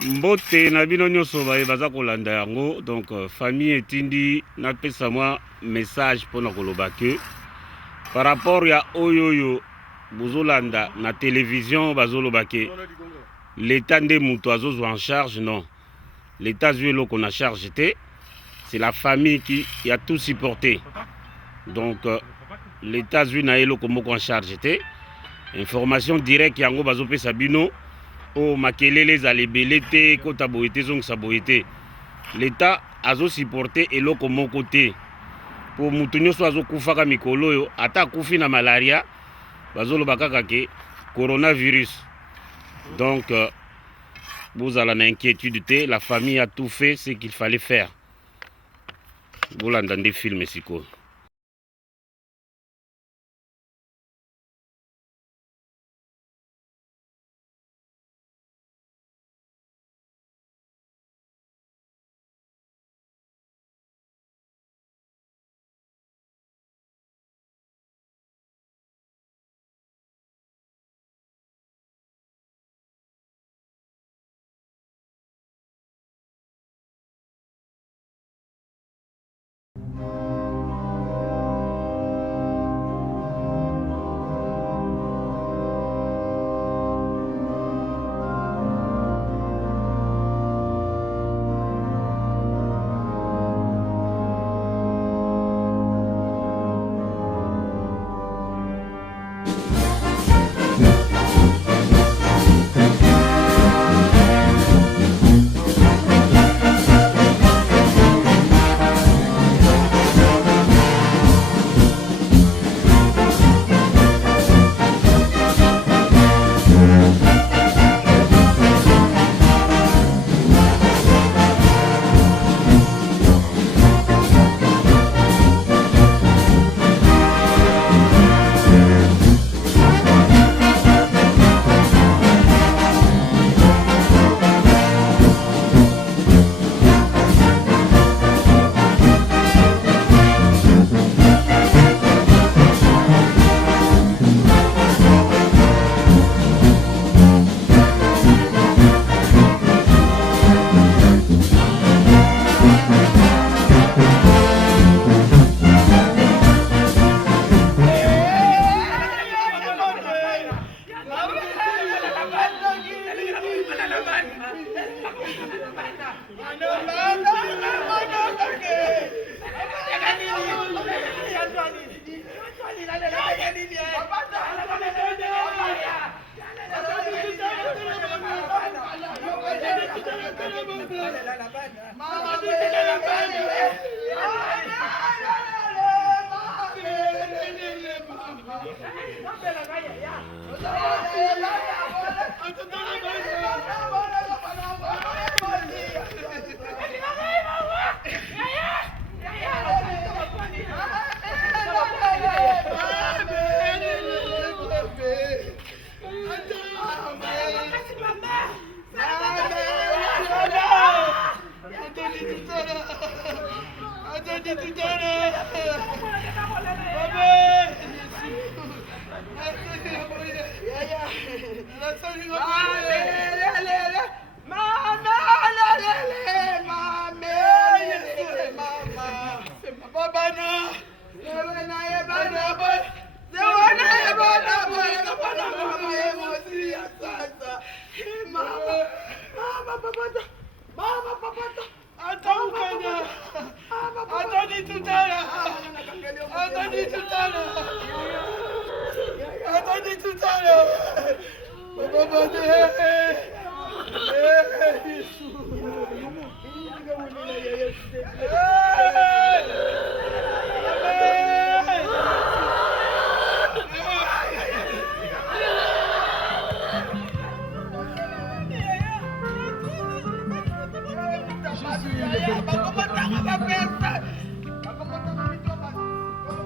Mbote na bino nyonso baza kolanda yango donc famille etindi napesa mwa message pona koloba ke par rapport ya oyoyo bozolanda na télévision bazoloba ke l'état nde muto azozwa en charge. Non, l'état zwi eloko na charge te, c'est la famille qui a tout supporté. Donc l'état zwi na eloko moko en charge te. Information directe yango bazopesa bino o makelele ezali ebele te kota boye te zongisa boye te. L'état azosupporte eloko moko te. Po mutu nyonso azokufaka mikolo oyo ata akufi na malaria bazoloba kaka ke coronavirus. Donc vous allez en inquiétude te, la famille a tout fait ce qu'il fallait faire. Vous l'entendez filmer siko.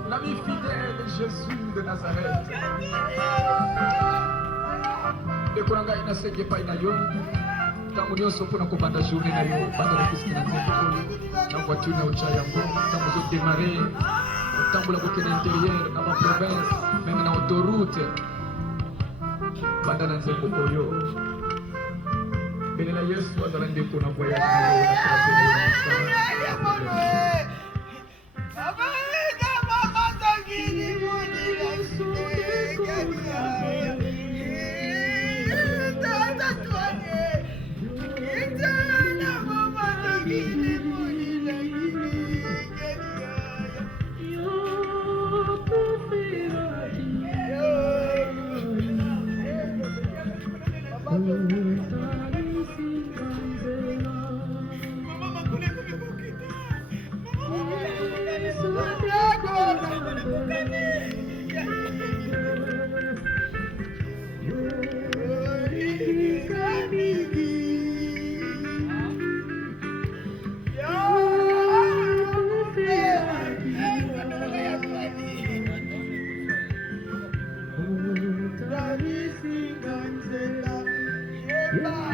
L'ami fidèle Jésus de Nazareth. Ekonanga inasenge pa ina yo. Tangu nyonso mpona kobanda journée na yo banda na kisikina nzete oyo na voiture na ocha yango tango ozodemare otambola kokende intérieur na baprovince meme na autoroute banda na nzembo oyo mbele na Yesu azala ndeko na voyage na yo na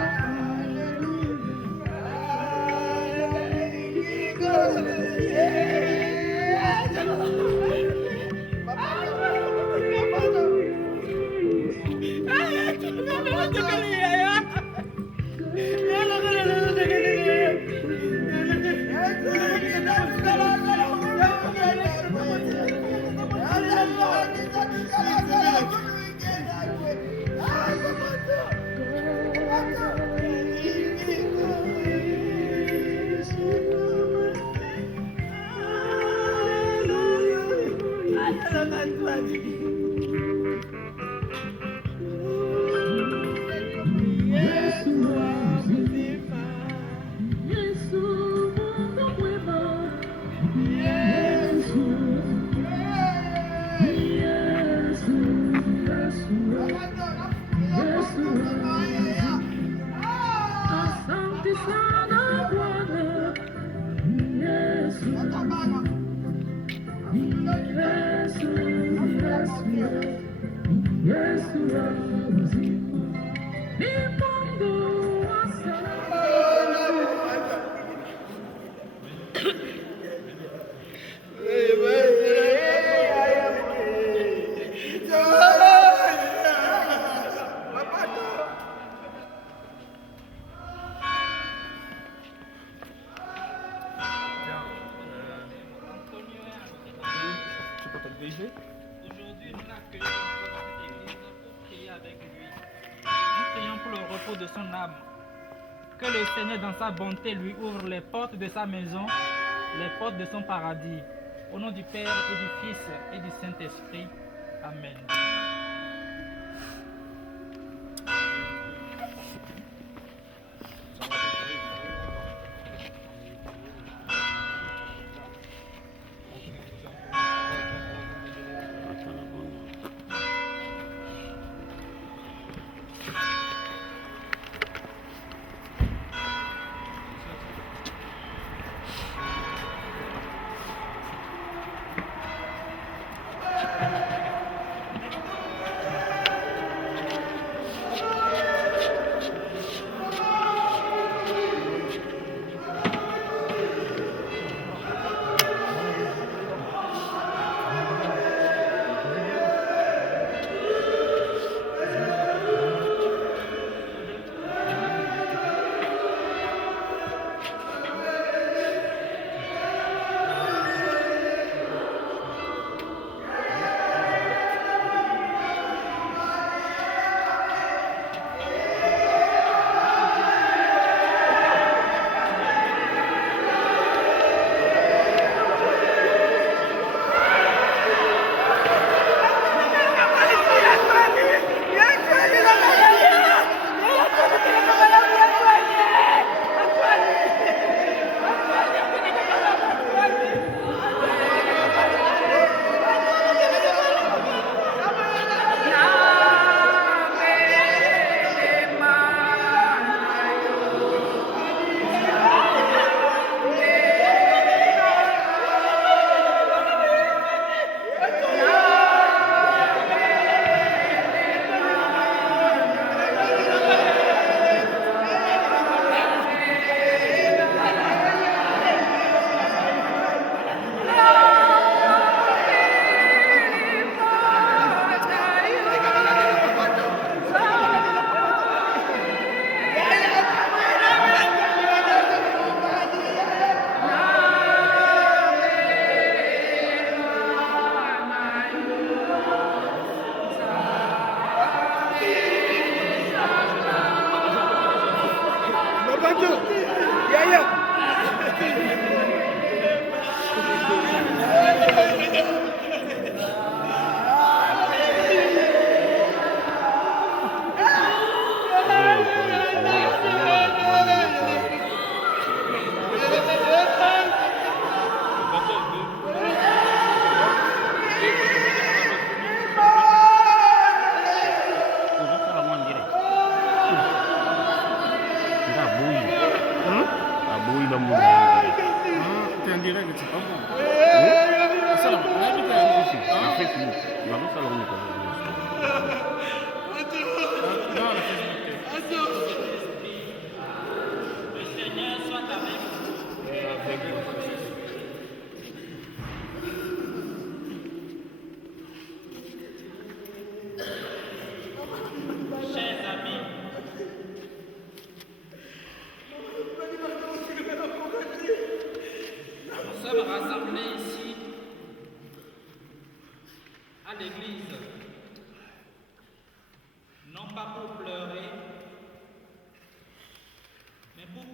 Aujourd'hui, nous l'accueillons dans cette église pour prier avec lui. Nous prions pour le repos de son âme. Que le Seigneur, dans sa bonté, lui ouvre les portes de sa maison, les portes de son paradis. Au nom du Père et du Fils et du Saint-Esprit. Amen.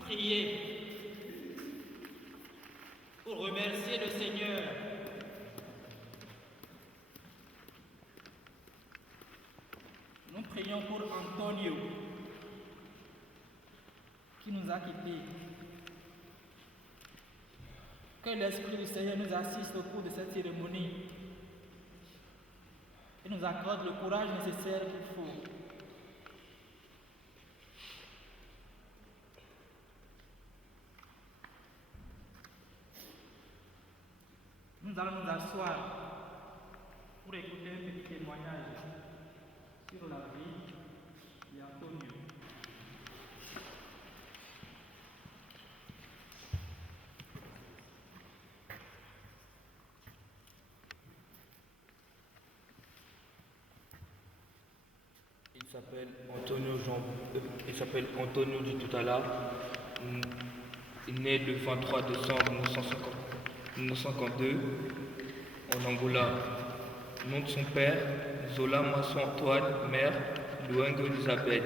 prier pour remercier le Seigneur. Nous prions pour Antonio qui nous a quittés. Que l'Esprit du Seigneur nous assiste au cours de cette cérémonie et nous accorde le courage nécessaire qu'il faut. Nous allons nous asseoir pour écouter un petit témoignage sur la vie d'Antonio. Il s'appelle Antonio Di Tutala. Il est né le 23 décembre 1952 en Angola. Nom de son père, Zola Masson Antoine, mère, Luengo Elisabeth.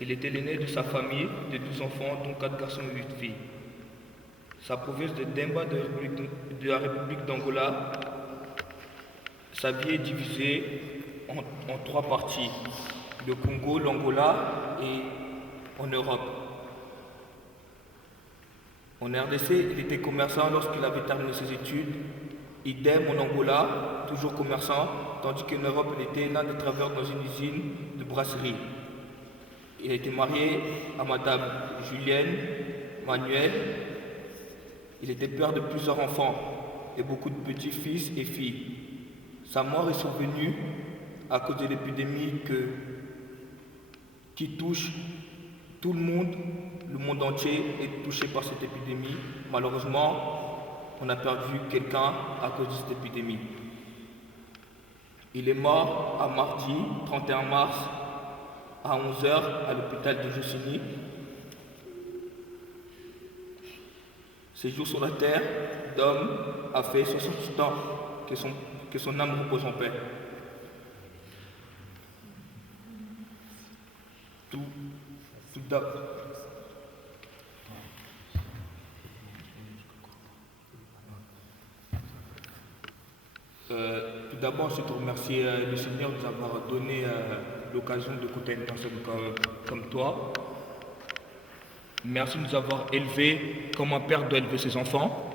Il était l'aîné de sa famille de 12 enfants, dont 4 garçons et 8 filles. Sa province de Demba de la République d'Angola, sa vie est divisée en 3 parties. Le Congo, l'Angola et en Europe. En RDC, il était commerçant lorsqu'il avait terminé ses études. Idem en Angola, toujours commerçant, tandis qu'en Europe, il était l'un des travailleurs dans une usine de brasserie. Il a été marié à Madame Julienne Manuel. Il était père de plusieurs enfants et beaucoup de petits-fils et filles. Sa mort est survenue à cause de l'épidémie qui touche tout le monde entier est touché par cette épidémie. Malheureusement, on a perdu quelqu'un à cause de cette épidémie. Il est mort à mardi 31 mars à 11h à l'hôpital de Jossigny. Ses jours sur la terre d'homme a fait 68 ans, que son âme repose en paix. Tout d'abord, je te remercie le Seigneur de nous avoir donné l'occasion de côté une personne comme toi. Merci de nous avoir élevés comme un père doit élever ses enfants.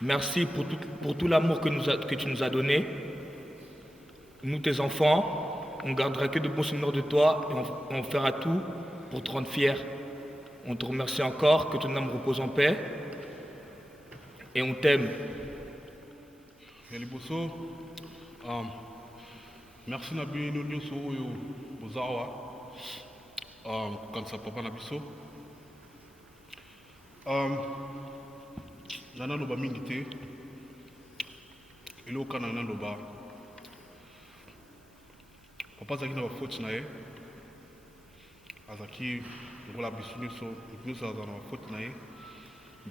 Merci pour tout l'amour que tu nous as donné. Nous, tes enfants, on ne gardera que de bons souvenirs de toi et on fera tout pour te rendre fier. On te remercie encore, que ton âme repose en paix et on t'aime. Liboso, merci na bino nyonso oyo boza awa kokanisa papa na biso. Na naloba mingi te eloko na naloba papa azalaki na bafoti na ye, azalaki lokola biso nyonso aza na bafoti na ye.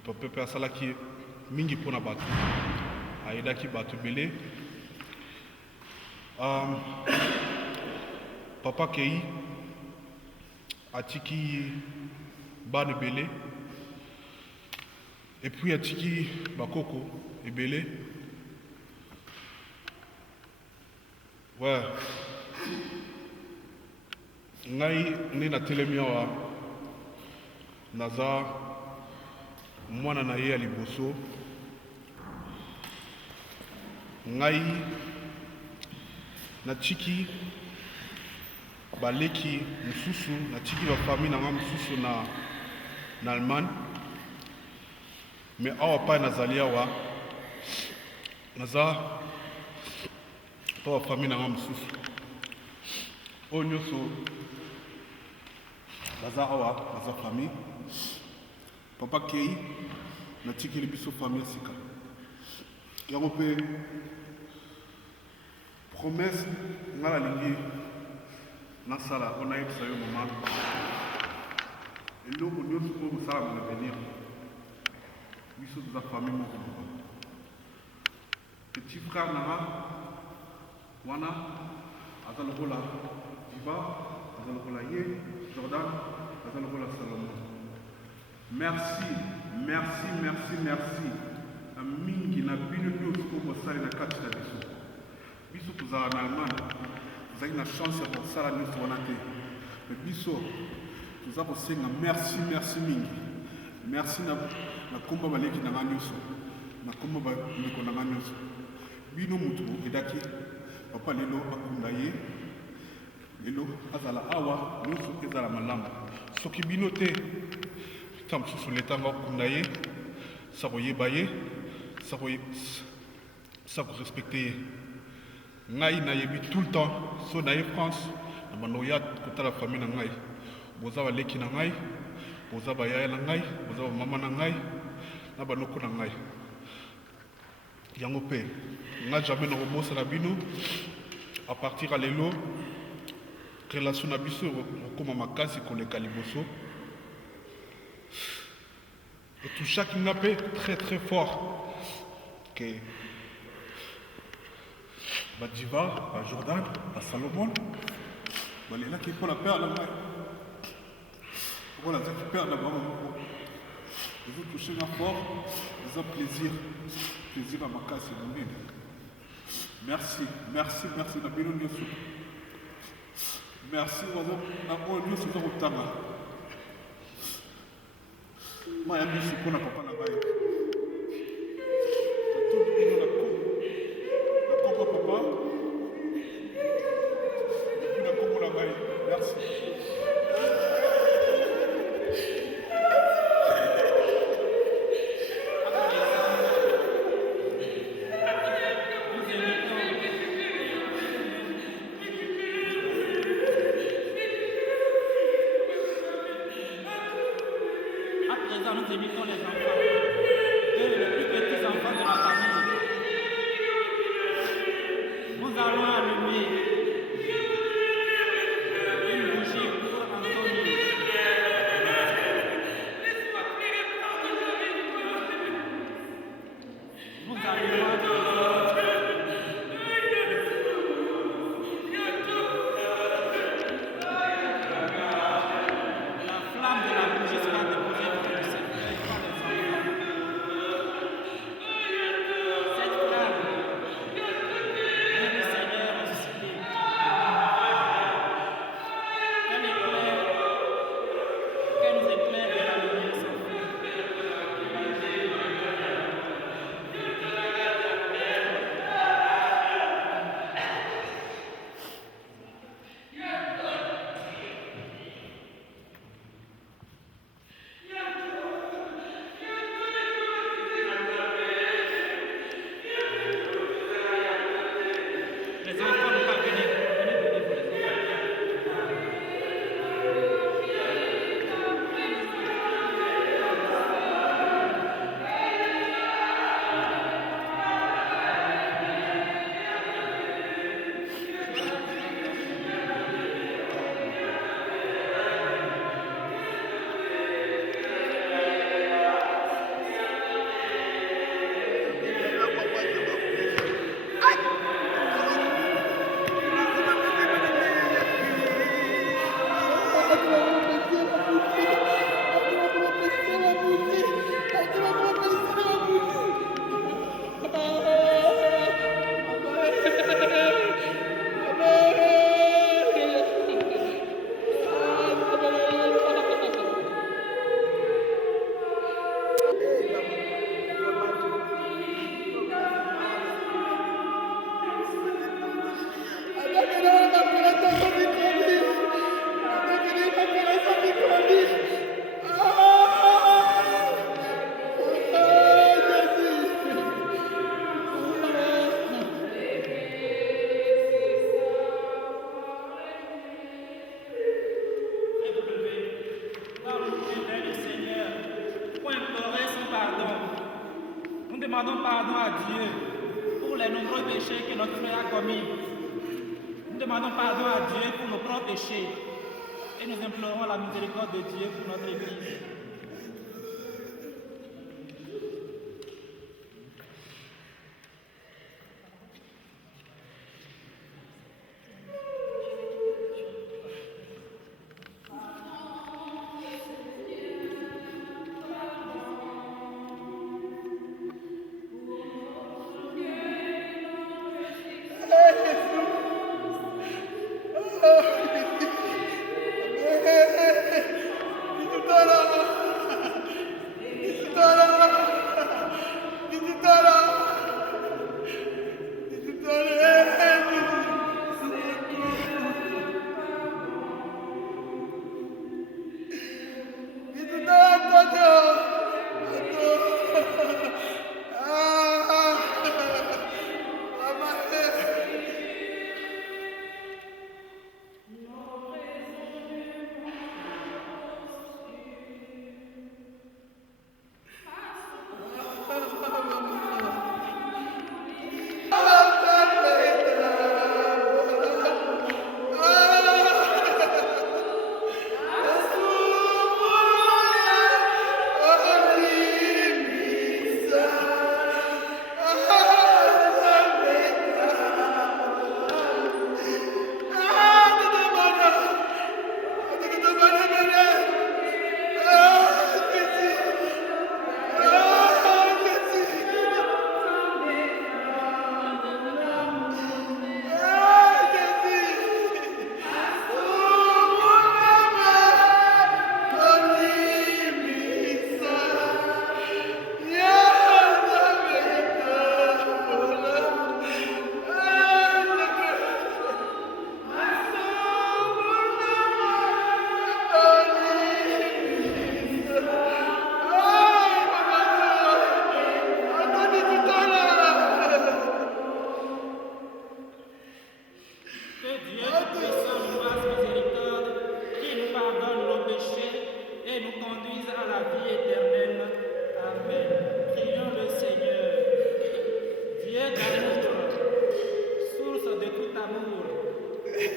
Papa mpe asalaki mingi mpona bato, ayedaki bato ebele. Papa kei atiki bana ebele epuis atiki bakoko ebele. Ngai nde natelemi awa naza mwana na ye ya liboso. Ngai natiki baleki mosusu, natiki bafamille na nga mosusu na Allemagne. Mais awa pa nazali awa naza pa bafamille na nga mosusu oyo nyonso baza awa, baza famille. Papa kei natikeli biso famille sika yango mpe promesse nga nalingi nasala mpo nayebisa yo mama eloko nyonso oyo kosalama na avenir. Biso toza famille moko moko. Petit frère nanga wana aza lokola Diva, aza lokola ye Jordan, aza lokola Salomon. Merci, merci, merci, merci. Mingi na bino nyonso po bosali na kati na biso. Biso tozala na Allemagne. Tozali na chance ya kosala nyonso wana te. Mais biso toza kosenga merci, merci mingi. Merci na komba baleki na nga nyonso. Na komba bandeko na nga nyonso. Bino mutu edaki papa lelo akunda ye. Lelo azala awa nyonso ezala malamu. Soki bino te ta mosusu leta nga okunda ye sa koyeba ye sa korespecte ye ngai nayebi tout le temps so naye France na bando ya kotala famille na ngai boza baleki na ngai boza bayaya na ngai boza bamama na ngai na banoko na ngai yango mpe nga jamais nakobosana bino à partir ya lelo relation na biso okoma makasi koleka liboso et tout chaque nappé très très fort que Badiva, à Jordan, à Salomon, il y a qui pour la paix là-bas. Voilà, c'est père là-bas. Ils ont touché un fort, ils ont plaisir à ma casse et merci, merci, merci, Nabilo Nyosu. Merci, Nabilo Nyosu, Tanga. Moi, je suis pour la papa là-bas. Merci. À présent, nous invitons les enfants, les plus petits enfants de la famille. Nous allons allumer une bougie pour Anthony. Nous allumons la flamme de la bougie sera déposée dans le cercueil par les enfants. Cette flamme est le Seigneur ressuscité. Qu'elle nous éclaire de la lumière sans fin. Les enfants n'ont pas venir. Venez donner pour les Nous demandons pardon à Dieu pour les nombreux péchés que notre frère a commis. Nous demandons pardon à Dieu pour nos propres péchés. Et nous implorons la miséricorde de Dieu pour notre Église.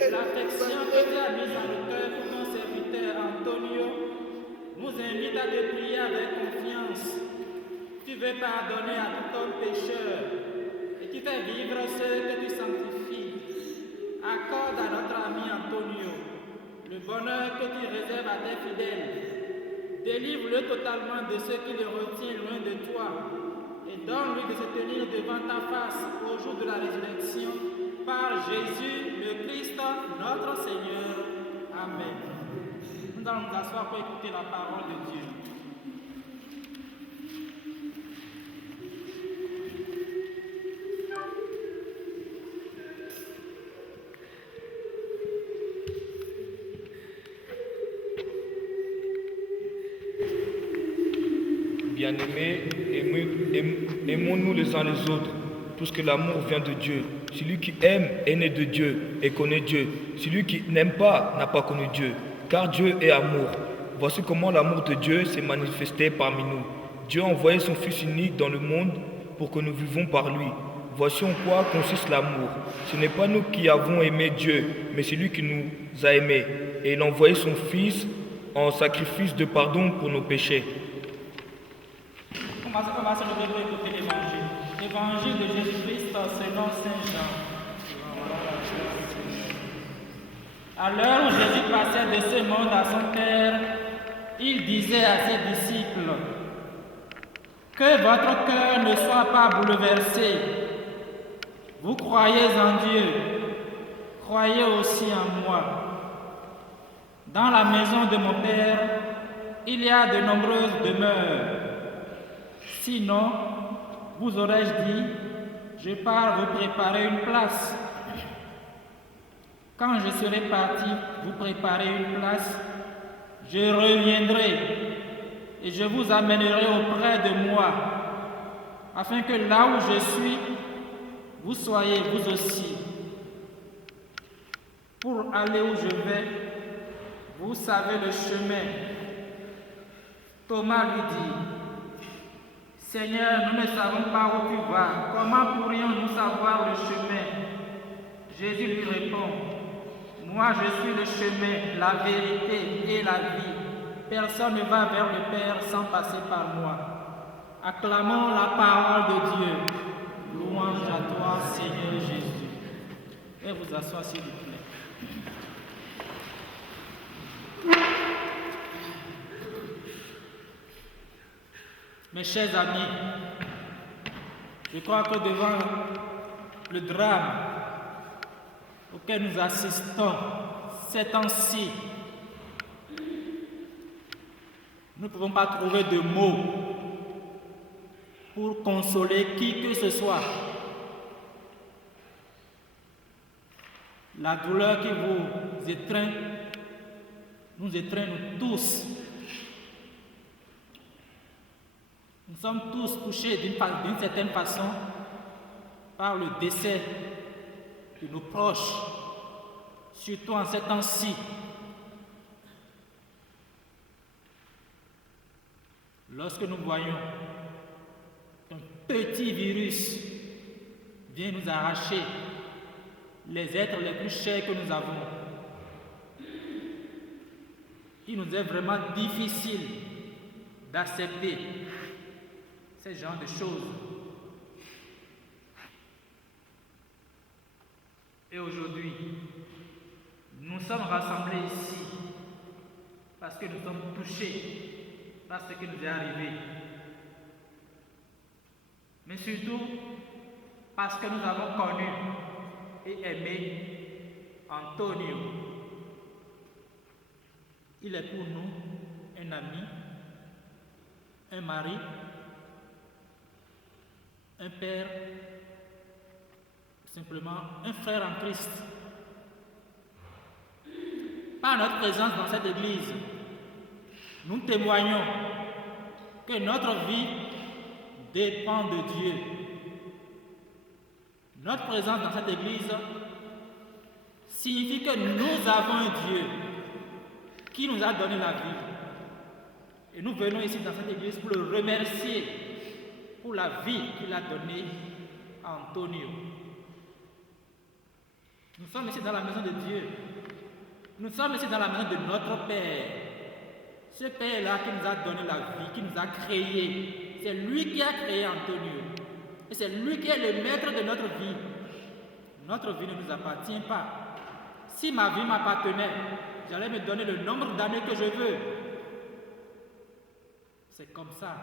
L'affection que tu as mise dans le cœur pour ton serviteur Antonio nous invite à te prier avec confiance. Tu veux pardonner à tout homme pécheur et qui fait vivre ceux que tu sanctifies. Accorde à notre ami Antonio le bonheur que tu réserves à tes fidèles. Délivre-le totalement de ceux qui le retiennent loin de toi et donne-lui de se tenir devant ta face au jour de la résurrection par Jésus le Christ, notre Seigneur. Amen. Nous allons nous asseoir pour écouter la parole de Dieu. Bien-aimés, aimons-nous les uns les autres, puisque l'amour vient de Dieu. Celui qui aime est né de Dieu et connaît Dieu. Celui qui n'aime pas n'a pas connu Dieu, car Dieu est amour. Voici comment l'amour de Dieu s'est manifesté parmi nous. Dieu a envoyé son Fils unique dans le monde pour que nous vivons par lui. Voici en quoi consiste l'amour. Ce n'est pas nous qui avons aimé Dieu, mais c'est lui qui nous a aimés. Et il a envoyé son Fils en sacrifice de pardon pour nos péchés. On va se lever pour écouter l'évangile. L'évangile de Jésus-Christ selon Saint Jean. À l'heure où Jésus passait de ce monde à son Père, il disait à ses disciples: que votre cœur ne soit pas bouleversé. Vous croyez en Dieu, croyez aussi en moi. Dans la maison de mon Père, il y a de nombreuses demeures. Sinon, vous aurais-je dit, je pars vous préparer une place. Quand je serai parti vous préparer une place, je reviendrai et je vous amènerai auprès de moi, afin que là où je suis, vous soyez vous aussi. Pour aller où je vais, vous savez le chemin. Thomas lui dit: Seigneur, nous ne savons pas où tu vas. Comment pourrions-nous savoir le chemin? Jésus lui répond: moi, je suis le chemin, la vérité et la vie. Personne ne va vers le Père sans passer par moi. Acclamons la parole de Dieu. Louange à toi, Seigneur Jésus. Et vous asseoir, s'il vous plaît. Mes chers amis, je crois que devant le drame auquel nous assistons ces temps-ci, nous ne pouvons pas trouver de mots pour consoler qui que ce soit. La douleur qui vous étreint, nous étreint nous tous. Nous sommes tous touchés d'une certaine façon par le décès de nos proches, surtout en ces temps-ci. Lorsque nous voyons qu'un petit virus vient nous arracher les êtres les plus chers que nous avons, il nous est vraiment difficile d'accepter ce genre de choses. Et aujourd'hui, nous sommes rassemblés ici parce que nous sommes touchés par ce qui nous est arrivé. Mais surtout parce que nous avons connu et aimé Antonio. Il est pour nous un ami, un mari, un père, simplement un frère en Christ. Par notre présence dans cette église, nous témoignons que notre vie dépend de Dieu. Notre présence dans cette église signifie que nous avons un Dieu qui nous a donné la vie. Et nous venons ici dans cette église pour le remercier pour la vie qu'il a donnée à Antonio. Nous sommes ici dans la maison de Dieu. Nous sommes ici dans la maison de notre Père. Ce Père-là qui nous a donné la vie, qui nous a créés. C'est lui qui a créé Antonio. Et c'est lui qui est le maître de notre vie. Notre vie ne nous appartient pas. Si ma vie m'appartenait, j'allais me donner le nombre d'années que je veux. C'est comme ça.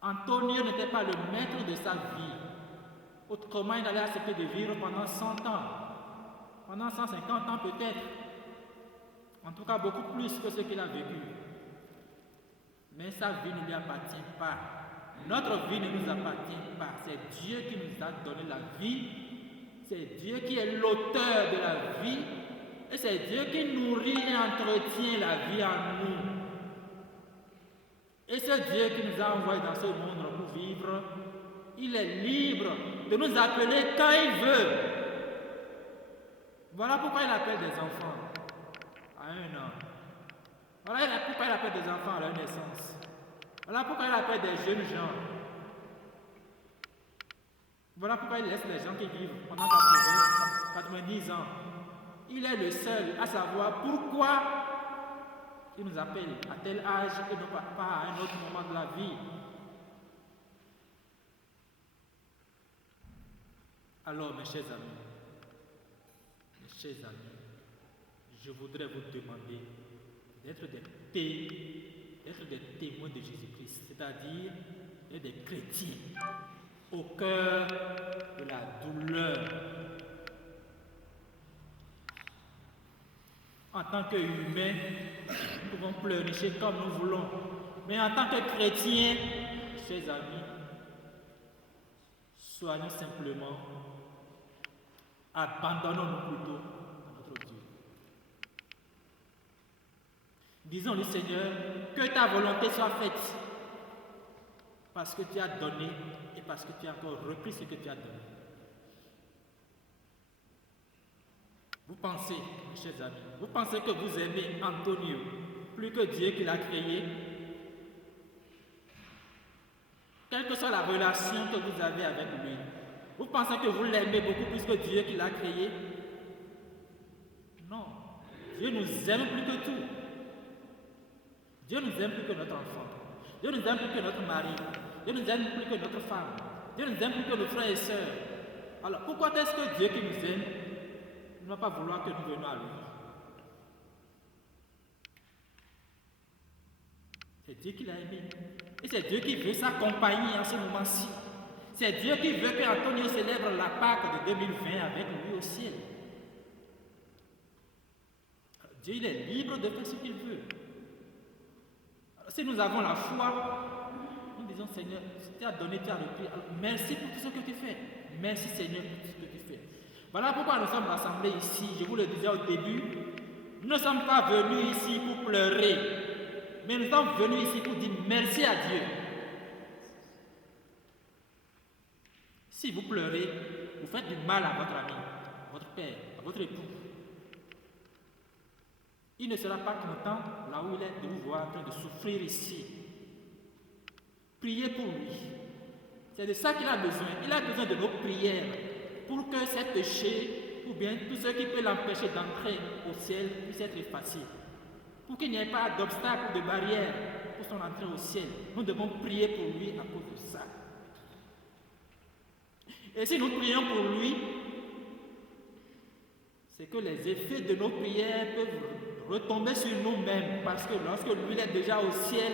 Antonio n'était pas le maître de sa vie. Autrement, il allait accepter de vivre pendant 100 ans, pendant 150 ans peut-être. En tout cas, beaucoup plus que ce qu'il a vécu. Mais sa vie ne lui appartient pas. Notre vie ne nous appartient pas. C'est Dieu qui nous a donné la vie. C'est Dieu qui est l'auteur de la vie. Et c'est Dieu qui nourrit et entretient la vie en nous. Et c'est Dieu qui nous a envoyés dans ce monde pour vivre. Il est libre de nous appeler quand il veut. Voilà pourquoi il appelle des enfants à 1 an. Voilà pourquoi il appelle des enfants à leur naissance. Voilà pourquoi il appelle des jeunes gens. Voilà pourquoi il laisse les gens qui vivent pendant 90 ans. Il est le seul à savoir pourquoi il nous appelle à tel âge et non pas à un autre moment de la vie. Alors, mes chers amis, je voudrais vous demander d'être des témoins de Jésus-Christ, c'est-à-dire d'être des chrétiens au cœur de la douleur. En tant qu'humains, nous pouvons pleurnicher comme nous voulons, mais en tant que chrétiens, chers amis, soyons simplement, abandonnons-nous plutôt à notre Dieu. Disons-lui, Seigneur, que ta volonté soit faite, parce que tu as donné et parce que tu as encore repris ce que tu as donné. Vous pensez, mes chers amis, vous pensez que vous aimez Antonio plus que Dieu qui l'a créé? Quelle que soit la relation que vous avez avec lui, vous pensez que vous l'aimez beaucoup plus que Dieu qui l'a créé? Non. Dieu nous aime plus que tout. Dieu nous aime plus que notre enfant. Dieu nous aime plus que notre mari. Dieu nous aime plus que notre femme. Dieu nous aime plus que nos frères et sœurs. Alors pourquoi est-ce que Dieu qui nous aime ne va pas vouloir que nous venions à lui? C'est Dieu qui l'a aimé. Et c'est Dieu qui veut s'accompagner en ce moment-ci. C'est Dieu qui veut que Antonio célèbre la Pâque de 2020 avec lui au ciel. Dieu, il est libre de faire ce qu'il veut. Alors, si nous avons la foi, nous disons, Seigneur, tu as donné, tu as repris. Alors, merci pour tout ce que tu fais. Merci, Seigneur, pour tout ce que tu fais. Voilà pourquoi nous sommes rassemblés ici. Je vous le disais au début, nous ne sommes pas venus ici pour pleurer, mais nous sommes venus ici pour dire merci à Dieu. Si vous pleurez, vous faites du mal à votre ami, à votre père, à votre époux. Il ne sera pas content, là où il est, de vous voir en train de souffrir ici. Priez pour lui. C'est de ça qu'il a besoin. Il a besoin de nos prières pour que ces péchés, ou bien tout ce qui peut l'empêcher d'entrer au ciel, puisse être effacé. Pour qu'il n'y ait pas d'obstacle, de barrière pour son entrée au ciel. Nous devons prier pour lui à cause de ça. Et si nous prions pour lui, c'est que les effets de nos prières peuvent retomber sur nous-mêmes, parce que lorsque lui est déjà au ciel,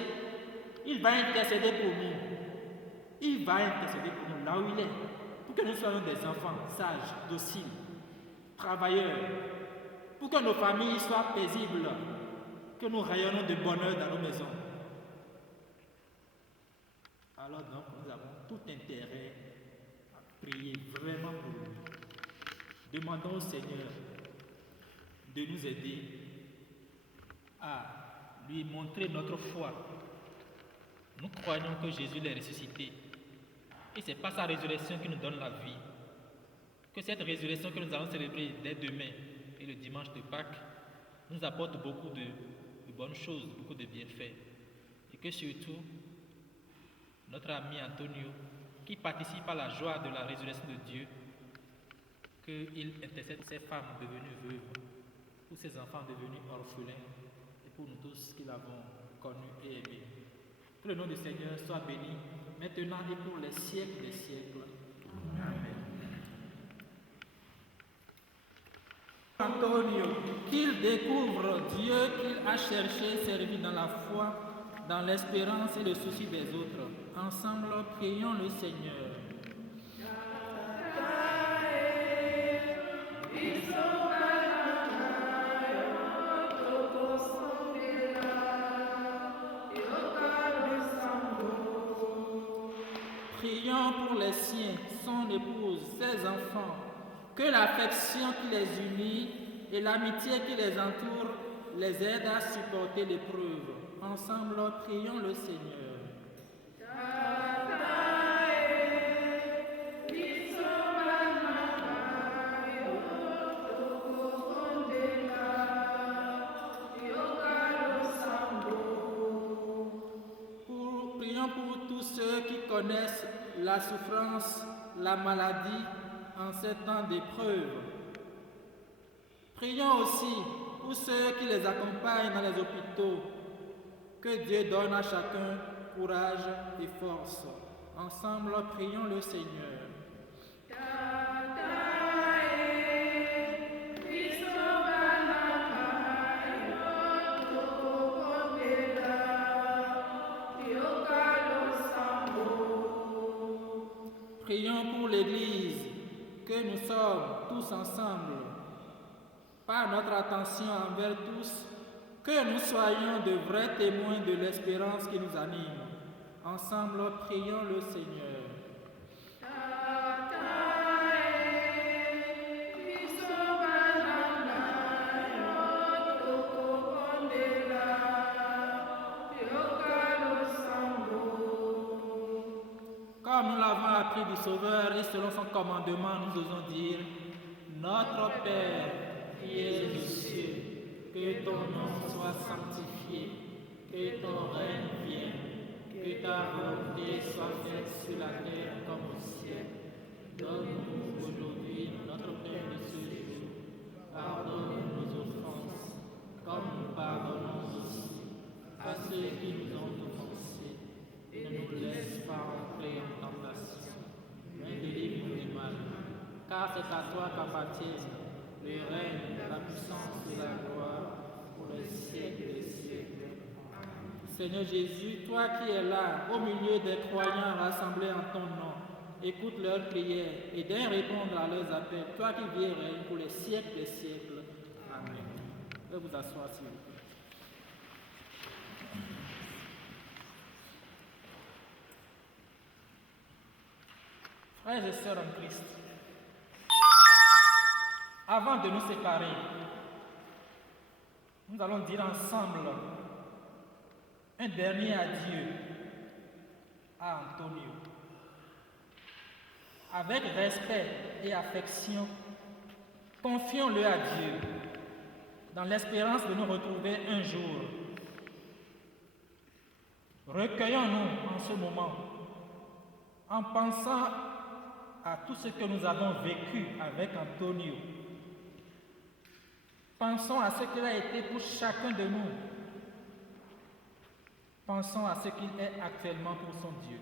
il va intercéder pour nous. Il va intercéder pour nous là où il est, pour que nous soyons des enfants sages, dociles, travailleurs, pour que nos familles soient paisibles, que nous rayonnons de bonheur dans nos maisons. Alors donc, nous avons tout intérêt à prier vraiment pour lui. Demandons au Seigneur de nous aider à lui montrer notre foi. Nous croyons que Jésus est ressuscité. Et ce n'est pas sa résurrection qui nous donne la vie. Que cette résurrection que nous allons célébrer dès demain et le dimanche de Pâques nous apporte beaucoup de bonnes choses, beaucoup de bienfaits. Et que surtout, notre ami Antonio, qui participe à la joie de la résurrection de Dieu, qu'il intercède pour ces femmes devenues veuves, pour ces enfants devenus orphelins, et pour nous tous qui l'avons connu et aimé. Que le nom du Seigneur soit béni, maintenant et pour les siècles des siècles. Amen. Antonio, qu'il découvre Dieu qu'il a cherché, servi dans la foi, dans l'espérance et le souci des autres. Ensemble, prions le Seigneur. Prions pour les siens, son épouse, ses enfants, que l'affection qui les unit et l'amitié qui les entoure les aide à supporter l'épreuve. Ensemble, prions le Seigneur. Prions pour tous ceux qui connaissent la souffrance, la maladie en ces temps d'épreuve. Prions aussi pour ceux qui les accompagnent dans les hôpitaux. Que Dieu donne à chacun courage et force. Ensemble, prions le Seigneur. Prions pour l'Église, que nous sommes tous ensemble, par notre attention envers tous, que nous soyons de vrais témoins de l'espérance qui nous anime. Ensemble, prions le Seigneur. Comme nous l'avons appris du Sauveur et selon son commandement, nous osons dire: Notre Père qui es aux cieux, que ton nom soit sanctifié, que ton règne vienne, que ta volonté soit faite sur la terre comme au ciel. Donne-nous aujourd'hui notre pain de ce jour. Pardonne nos offenses, comme nous pardonnons aussi à ceux qui nous ont offensés. Et ne nous laisse pas entrer en tentation, mais délivre-nous du mal. Car c'est à toi qu'appartiennent le règne, la puissance et la gloire pour les siècles des siècles. Seigneur Jésus, toi qui es là, au milieu des croyants rassemblés en ton nom, écoute leurs prières et donne répondre à leurs appels, toi qui viens règne pour les siècles des siècles. Amen. vous asseoir s'il vous plaît. Frères et sœurs en Christ, avant de nous séparer, nous allons dire ensemble un dernier adieu à Antonio. Avec respect et affection, confions-le à Dieu, dans l'espérance de nous retrouver un jour. Recueillons-nous en ce moment, en pensant à tout ce que nous avons vécu avec Antonio. Pensons à ce qu'il a été pour chacun de nous. Pensons à ce qu'il est actuellement pour son Dieu.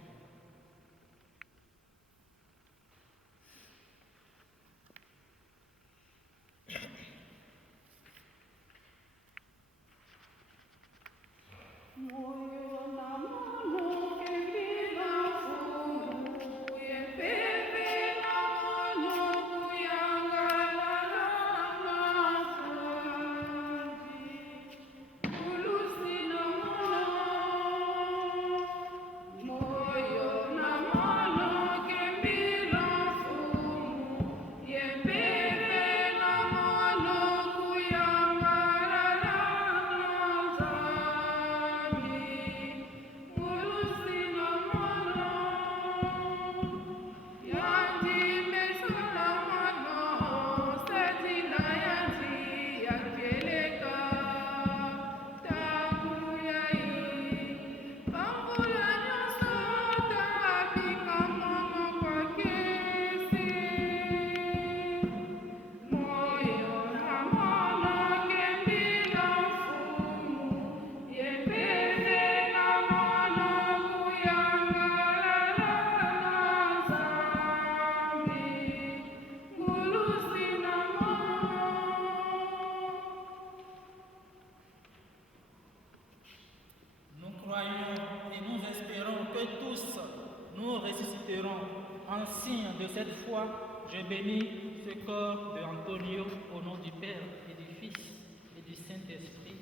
En signe de cette foi, je bénis ce corps de Antonio au nom du Père et du Fils et du Saint-Esprit.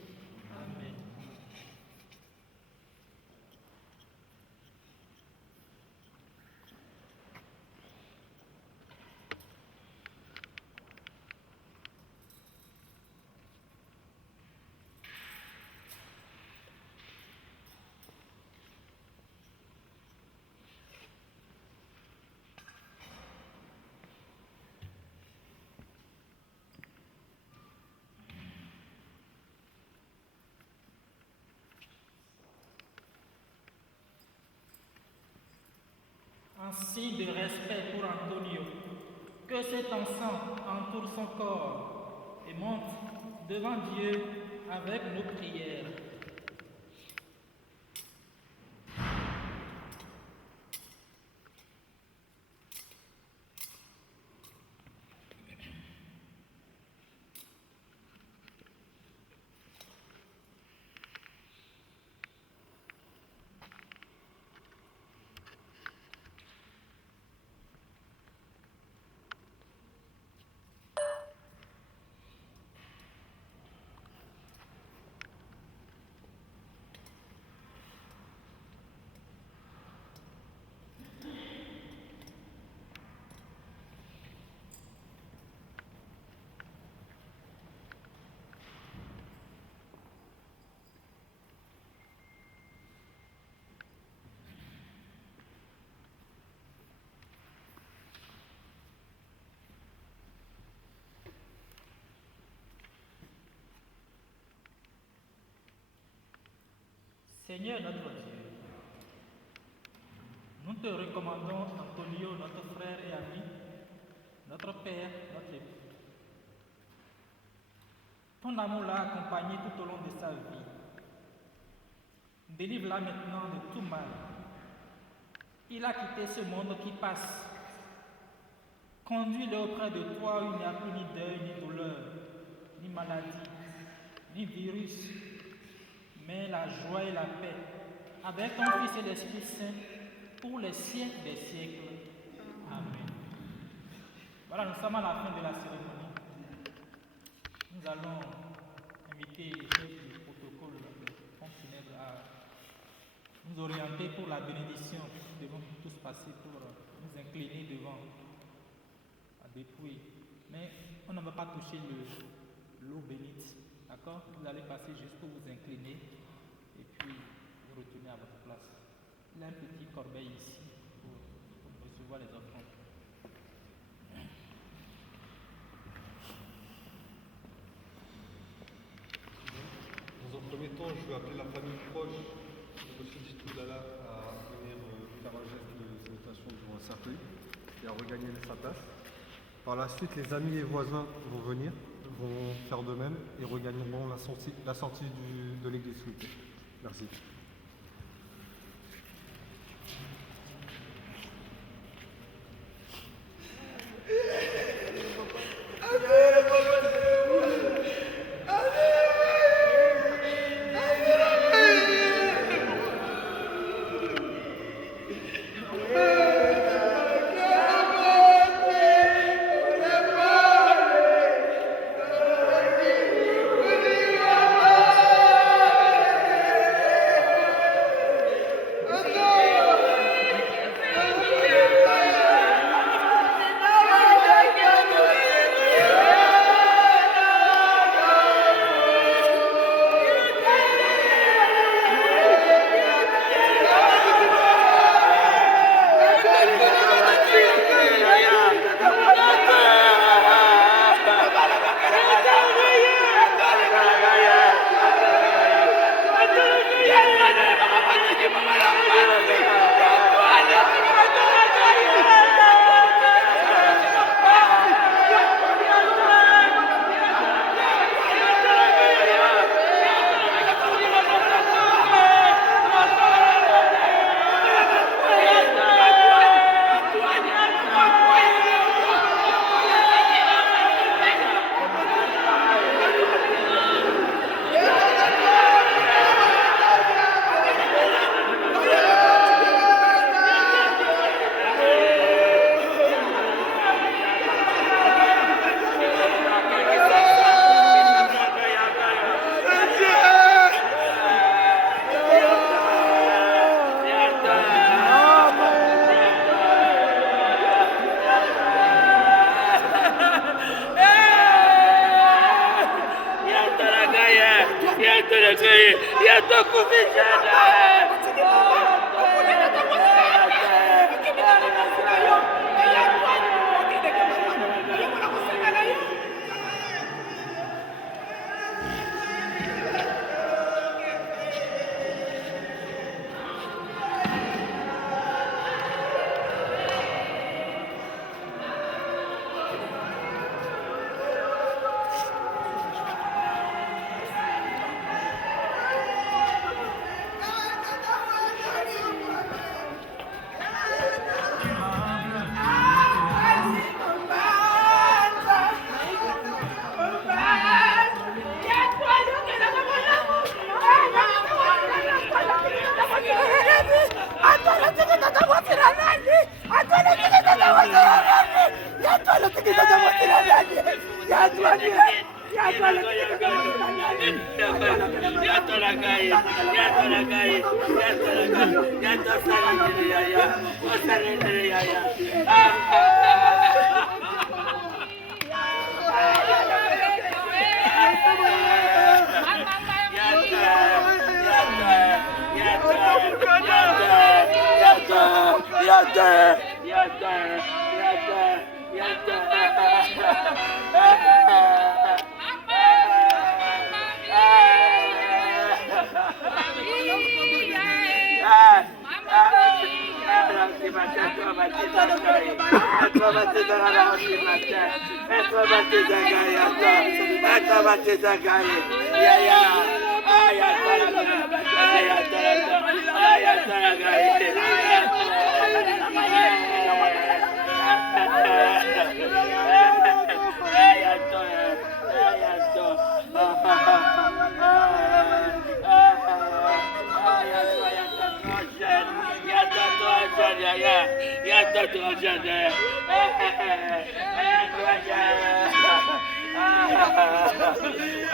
Amen. En signe de respect pour Antonio, que cet encens entoure son corps et monte devant Dieu avec nos prières. Seigneur notre Dieu, nous te recommandons Antonio, notre frère et ami, notre Père, notre époux. Ton amour l'a accompagné tout au long de sa vie. Délivre-la maintenant de tout mal. Il a quitté ce monde qui passe. Conduis-le auprès de toi où il n'y a plus ni deuil, ni douleur, ni maladie, ni virus, mais la joie et la paix, avec ton Fils et l'Esprit Saint, pour les siècles des siècles. Amen. Voilà, nous sommes à la fin de la cérémonie. Nous allons inviter inviter les chefs du protocole de pompe funèbre à nous orienter pour la bénédiction. Nous devons tous passer pour nous incliner devant la dépouille. Mais on ne va pas toucher l'eau bénite. D'accord? Vous allez passer juste pour vous incliner et puis vous retournez à votre place. Il y a un petit corbeil ici pour recevoir les offrandes. Dans un premier temps, je vais appeler la famille proche de M. Djitoulala à venir faire un geste de salutation devant un cercueil et à regagner sa place. Par la suite, les amis et voisins vont venir, vont faire de même et regagneront la sortie de l'église, s'il vous plaît. Merci.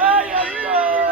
Ay,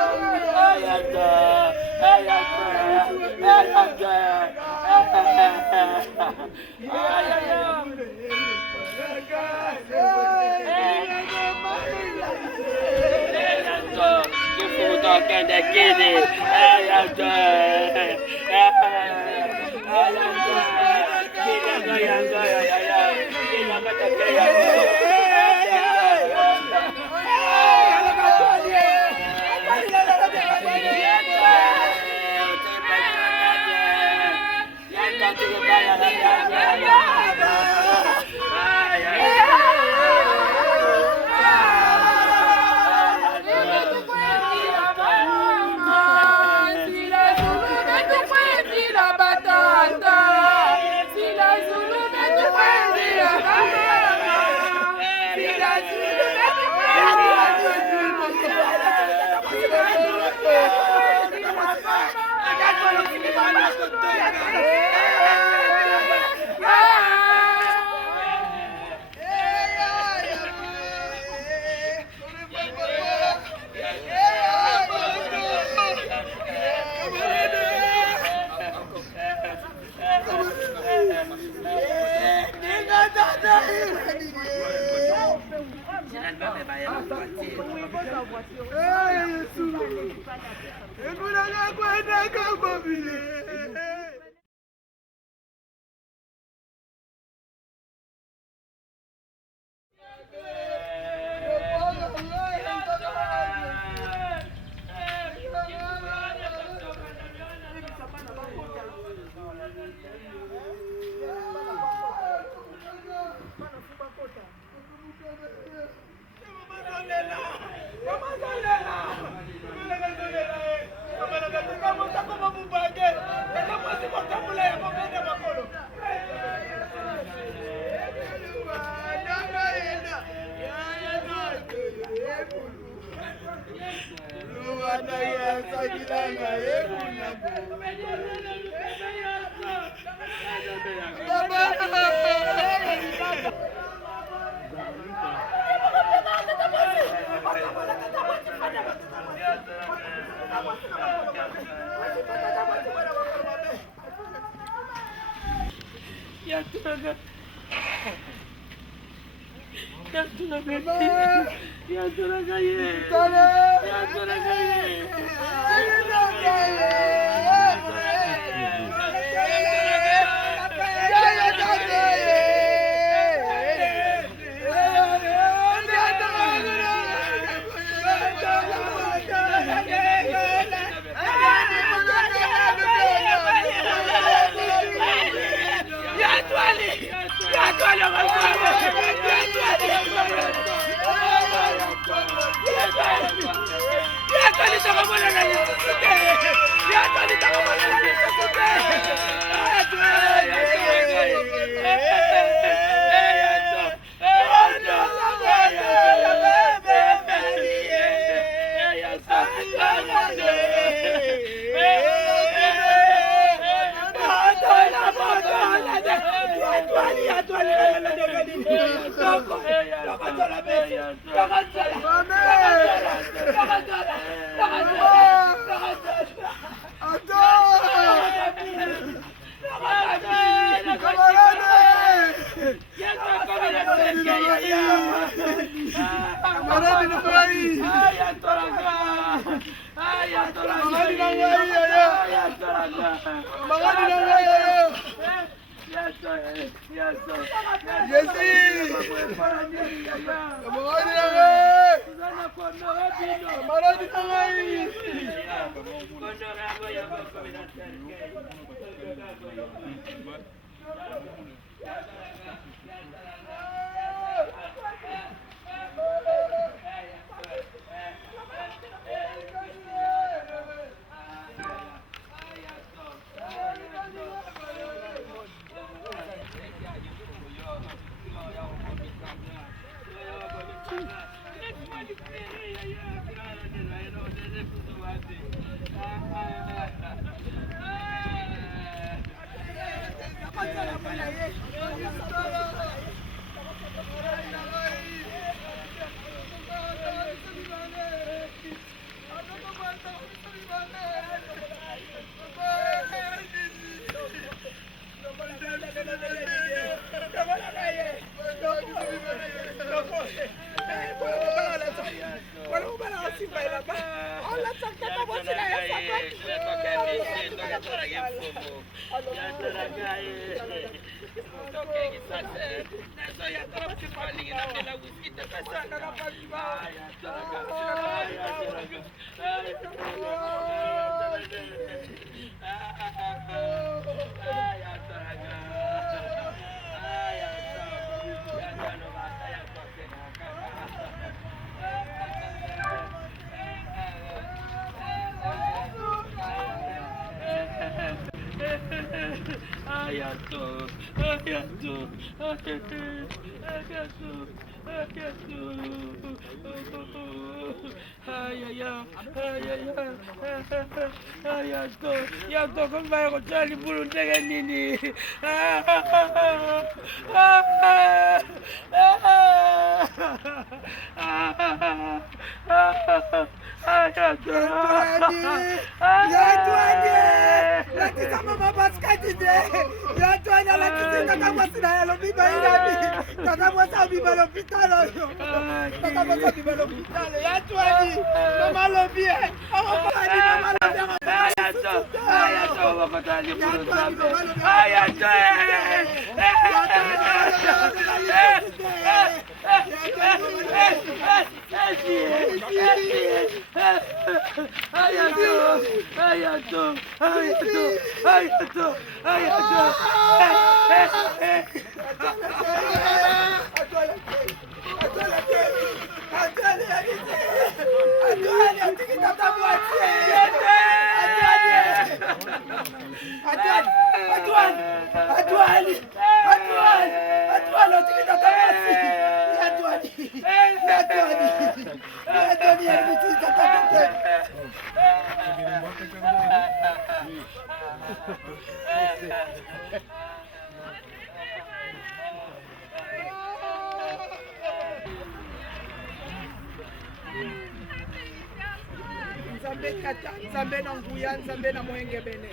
Nzambe kata, Nzambe na nguya, Nzambe na mwenge bene.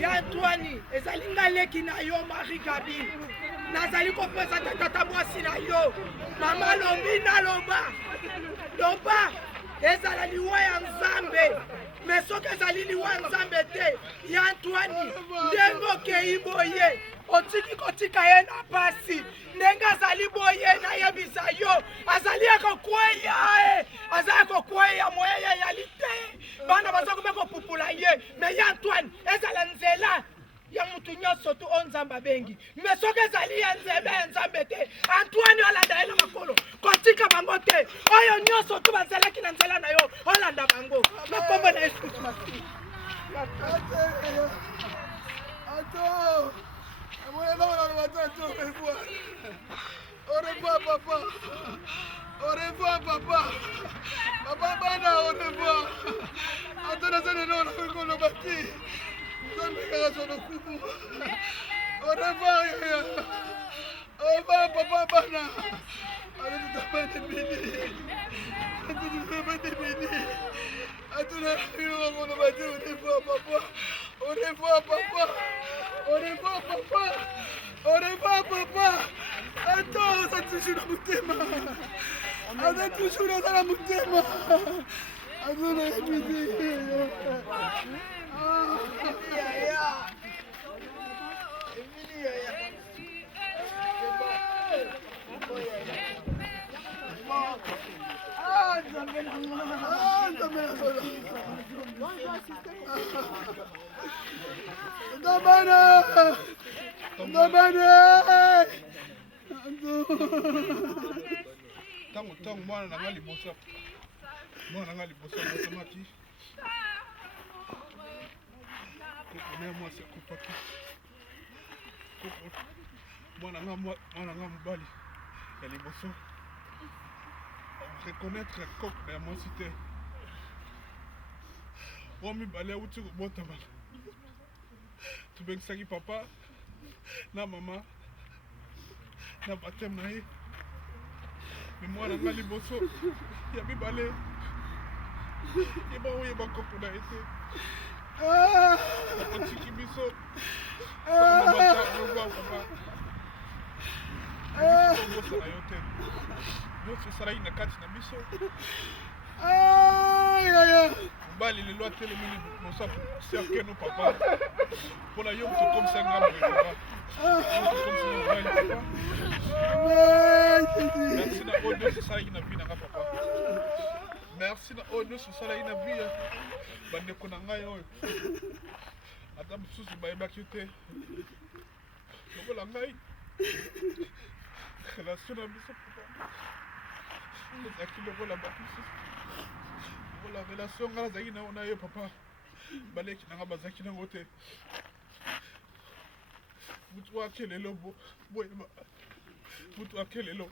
Ya Antoine, ezali ngaleki na yo Marie Gabi. Nazali kopesa tata mwasi na yo. Mama lombi na loba. Loba, ezala liwa ya Nzambe. Mesoke ezali liwa ya Nzambe te. Ya Antoine, ndengo kei boye. Otiki kotika ye na pasi. Nenga azali boye na yebisa yo. Azali akokweya e. Azali akokweya moya ya lite. Bana bazoko beko pupula ye. Me ya Antoine, ezala nzela. Ya mutu nyonso tu onzamba bengi. Me soke ezali ya nzebe ya Nzambe te. Antoine olanda ela makolo. Kotika bango te. Oyo nyonso tu bazelaki na nzela na yo. Olanda bango. Makombo na Yesu Masihi. Attends. Au revoir, papa. Au revoir, papa. Papa, bana, au revoir. Attends, ça ne nous le bâti. Au revoir, yaya. Au revoir, papa, bana. Allez, tu t'as pas été béni. Tu t'as pas été béni. Attends, le bâti, au revoir, papa. Au revoir, papa. Au revoir, papa. Au revoir, papa. Attends, ça toujours dans mon thème. Attends, toujours dans mon thème. Attends, la musique. Tango mwana nanga liboso. Mwana nanga liboso motomaki. Koko ne moi c'est kopaki. Koko mwana nanga mobali ya liboso. Reconnaître koko ya moi cité. Omi balé uti kobotama. Tubekisaki papa na mama na batem na ye. Mais moi, je suis liboso. Il y a balé. Il y a un koko na été. On tiki biso. On va revoir papa. On va se la yote. Nous sommes na kati na biso. Aïe, aïe, aïe. Bali le loi télé mini nous sommes cerqués nos papas. Pour la yom comme 5 grammes de papa. Merci na odo so sala ina bina papa. Merci na odo so sala ina bia. Bande ko na ngai oyo. Adam susu ba ba kite. Ko la ngai. Relation na biso papa. C'est akilo ko la ba susu. La relation ngala zaina ona yo papa baleki nanga bazaki nango te mutu akelelo boyeba mutu akelelo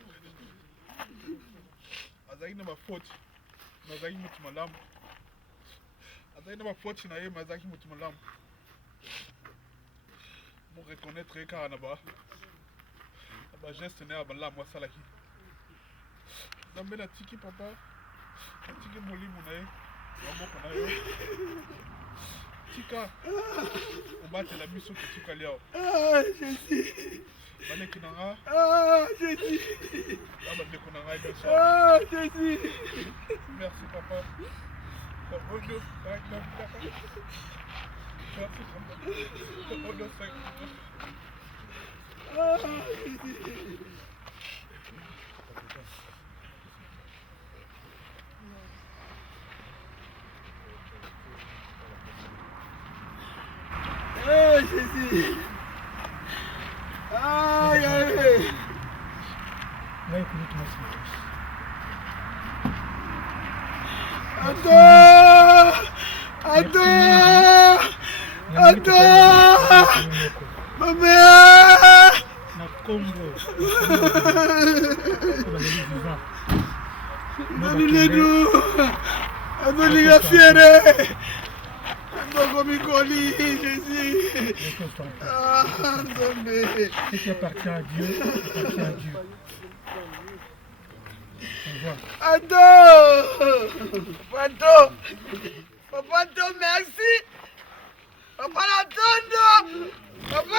azaki na bafoti nazaki mutu malamu azaki na bafoti na ye mazaki mutu malamu mo reconnaître kaka na bageste ne ya balamu asalaki nzambe na tiki papa tiki molimo na ye maboko na yo tika obatela biso totikali awa baleki na nga na bandeko na ngai nyonso merci papa odo merci papa odo Oh Jésus! Aïe aïe! Attends! Ma mère! Jésus. Ce qui appartient à Dieu, appartient à Dieu. Papa, merci. Papa, Papa,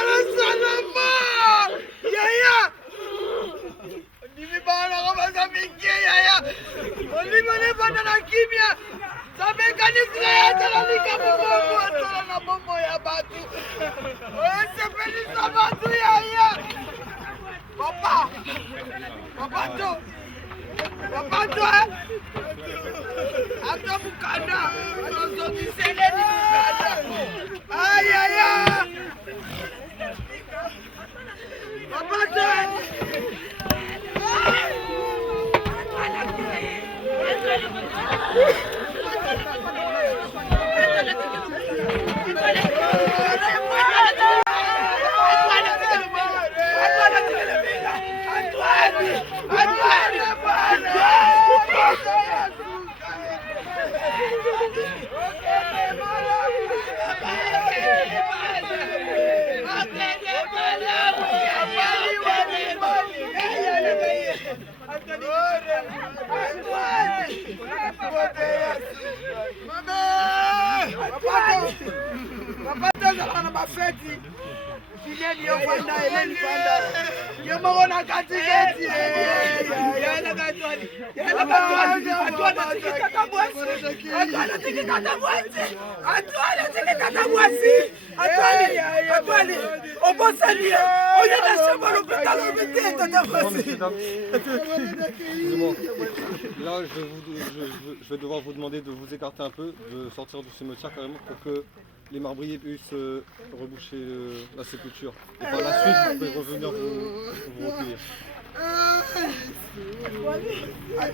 Yaya. Là, je vais devoir vous demander de vous écarter un peu, de sortir du cimetière carrément pour que les marbriers puissent reboucher la sépulture. Et par la suite, vous pouvez revenir vous recueillir. Hey,